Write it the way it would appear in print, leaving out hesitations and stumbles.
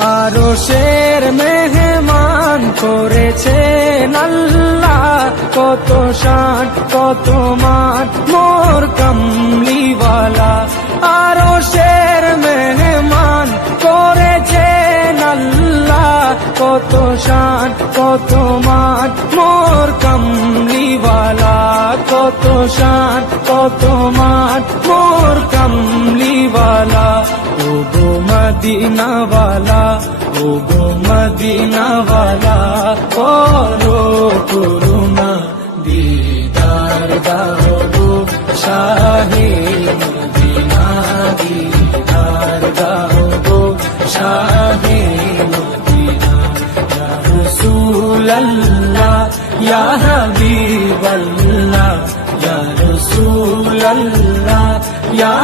আরশের মেহমান করেছেন আল্লাহ, কত শান কত মান মোর কামলিওয়ালা। আরশের মেহমান করেছেন আল্লাহ, কত শান কত মান মোর কামলিওয়ালা, কত শান কত মান মোর কামলিওয়ালা। ও গো মদিনাওয়ালা, ও গো মদিনাওয়ালা, করো করুণা দিদার দাও গো শাহে মদিনা, দিদার দাও গো শাহে মদিনা। ইয়া রাসূলাল্লাহ ইয়া হাবিবাল্লাহ, ইয়া রাসূলাল্লাহ ইয়া